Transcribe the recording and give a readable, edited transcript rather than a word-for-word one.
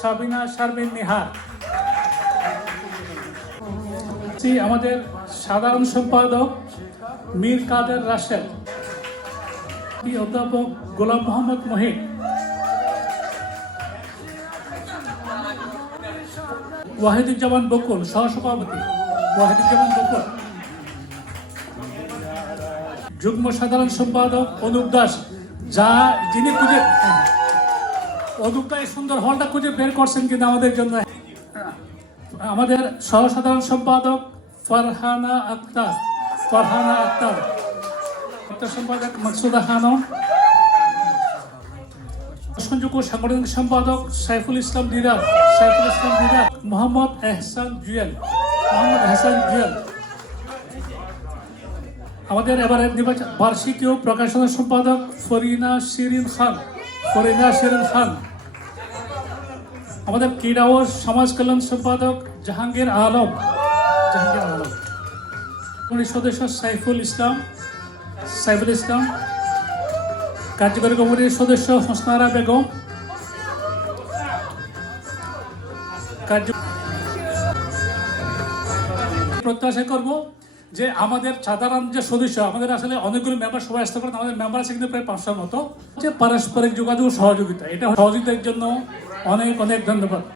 সাবিনা শারমিন নিহার। আমাদের সাধারণ সম্পাদক মীর কাদের রাশেদ, অধ্যাপক গোলাম মোহাম্মদ মহিন, ওয়াহিদুজ্জামান বকুল সহসভাপতি, ওয়াহিদুজ্জামান বকুল, যুগ্ম সাধারণ সম্পাদক অনুপ দাস, যিনি খুঁজে অনুপটা এই সুন্দর হলটা খুঁজে বের করছেন কিন্তু আমাদের জন্য। আমাদের সহসাধারণ সম্পাদক ফারহানা আক্তার, সম্পাদক মাকসুদা খানম, সংযোগ্য সাংগঠনিক সম্পাদক সাইফুল ইসলাম দিদার, মোহাম্মদ এহসান জুয়েল। আমাদের এবারের বার্ষিকীয় প্রকাশনা সম্পাদক ফরিনা শিরিন খান। আমাদের ক্রীড়া ও সমাজ কল্যাণ সম্পাদক জাহাঙ্গীর আলম, সদস্য সাইফুল ইসলাম, কার্যকরী কমিটির সদস্য হোসনারা বেগম, প্রত্যাশা করব যে আমাদের সাধারণ যে সদস্য, আমাদের আসলে অনেকগুলো মেম্বার সবাই আসতে পারেন, আমাদের মেম্বার আছে কিন্তু প্রায় 500 মতো, যে পারস্পরিক যোগাযোগ সহযোগিতা, এটা সহযোগিতার জন্য অনেক ধন্যবাদ।